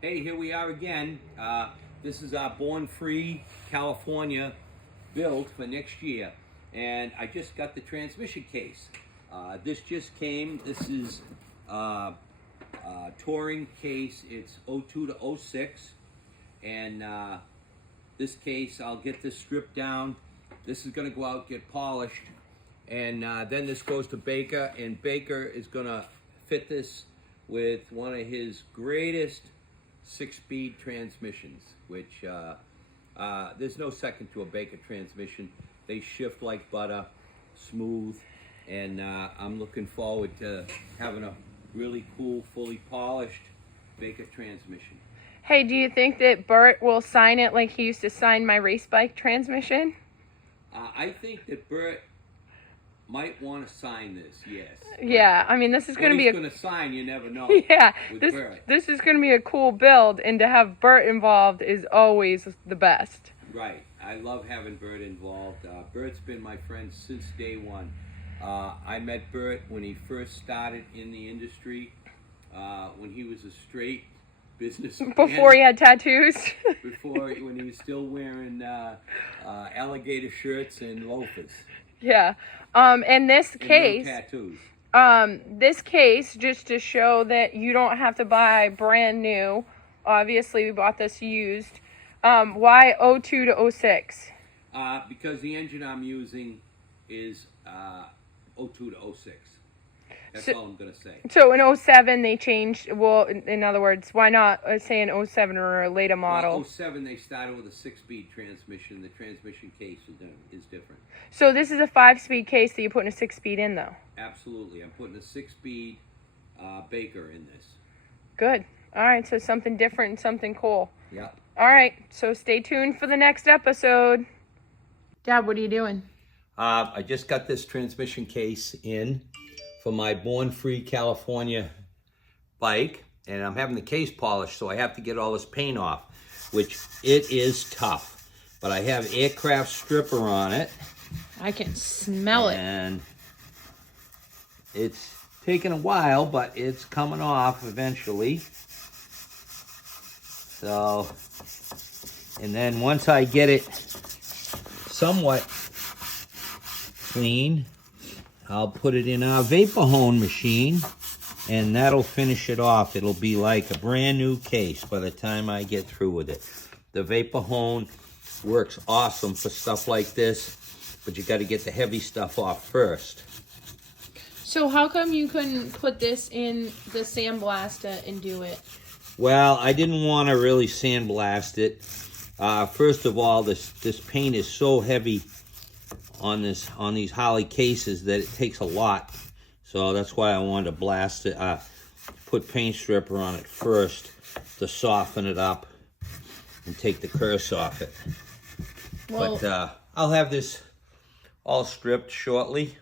Hey, here we are again. This is our Born Free California build for next year. And I just got the transmission case. This just came. This is touring case. It's '02 to '06. And this case, I'll get this stripped down. This is going to go out, get polished. And then this goes to Baker. And Baker is going to fit this with one of his greatest 6-speed transmissions, which there's no second to a Baker transmission. They shift like butter, smooth, and I'm looking forward to having a really cool, fully polished Baker transmission. Hey, do you think that Bert will sign it like he used to sign my race bike transmission? I think that Bert might want to sign this, yes. Yeah, I mean, this is going to be going to sign, you never know. Yeah, with Bert. this is going to be a cool build, and to have Bert involved is always the best. Right. I love having Bert involved. Bert's been my friend since day one. I met Bert when he first started in the industry, when he was a straight businessman. Before he had tattoos. When he was still wearing alligator shirts and loafers. Yeah. And this case, no tattoos. This case, just to show that you don't have to buy brand new. Obviously, we bought this used. Why '02 to '06? Because the engine I'm using is '02 to '06. That's all I'm going to say. So in '07 they changed, well, in other words, why not say an '07 or a later model? Well, '07 they started with a 6-speed transmission. The transmission case is different. So this is a 5-speed case that you're putting a 6-speed in, though? Absolutely. I'm putting a 6-speed Baker in this. Good. All right, so something different and something cool. Yeah. All right, so stay tuned for the next episode. Dad, what are you doing? I just got this transmission case in for my Born Free California bike, and I'm having the case polished, so I have to get all this paint off, which it is tough. But I have aircraft stripper on it. I can smell it. And it's taken a while, but it's coming off eventually. So, and then once I get it somewhat clean, I'll put it in our vapor hone machine, and that'll finish it off. It'll be like a brand new case by the time I get through with it. The vapor hone works awesome for stuff like this, but you got to get the heavy stuff off first. So how come you couldn't put this in the sandblaster and do it? Well, I didn't want to really sandblast it. First of all, this paint is so heavy on these Harley cases that it takes a lot. So that's why I wanted to blast it. Put paint stripper on it first to soften it up and take the curse off it. Well, but I'll have this all stripped shortly,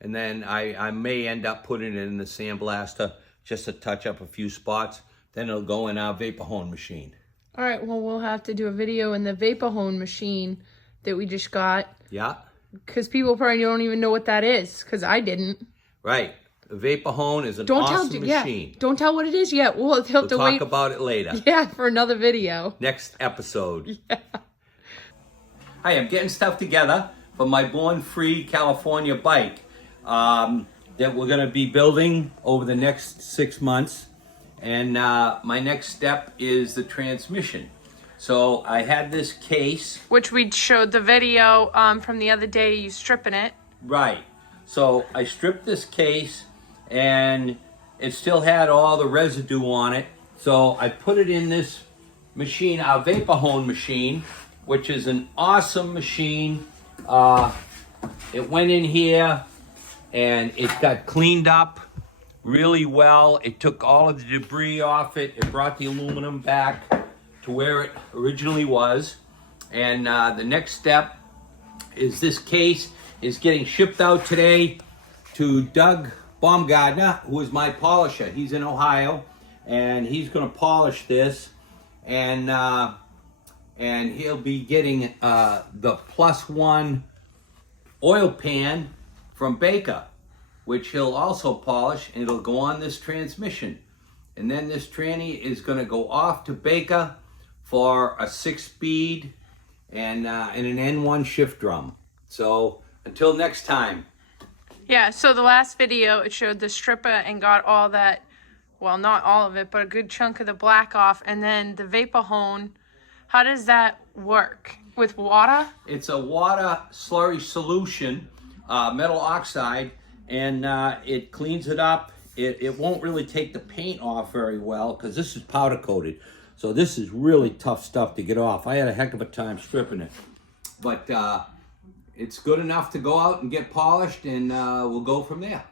and then I may end up putting it in the sandblaster just to touch up a few spots. Then it'll go in our vapor hone machine. All right, well, we'll have to do a video in the vapor hone machine that we just got. Yeah. Because people probably don't even know what that is, because I didn't. Right. The vapor hone is an awesome machine. Yeah, don't tell what it is yet. We'll have to talk about it later. Yeah, for another video. Next episode. Yeah. Hi, I'm getting stuff together for my Born Free California bike that we're going to be building over the next 6 months. And my next step is the transmission. So I had this case. Which we showed the video from the other day, you stripping it. Right. So I stripped this case, and it still had all the residue on it. So I put it in this machine, our vapor hone machine, which is an awesome machine. It went in here, and it got cleaned up really well. It took all of the debris off it. It brought the aluminum back to where it originally was. And the next step is this case is getting shipped out today to Doug Baumgardner, who is my polisher. He's in Ohio, and he's going to polish this, and he'll be getting the +1 oil pan from Baker, which he'll also polish, and it'll go on this transmission. And then this tranny is going to go off to Baker for a 6-speed and an N1 shift drum. So until next time. Yeah, so the last video, it showed the stripper and got all that, well, not all of it, but a good chunk of the black off. And then the vapor hone, how does that work? With water? It's a water slurry solution, metal oxide, and it cleans it up. It won't really take the paint off very well because this is powder coated. So this is really tough stuff to get off. I had a heck of a time stripping it. But it's good enough to go out and get polished, and we'll go from there.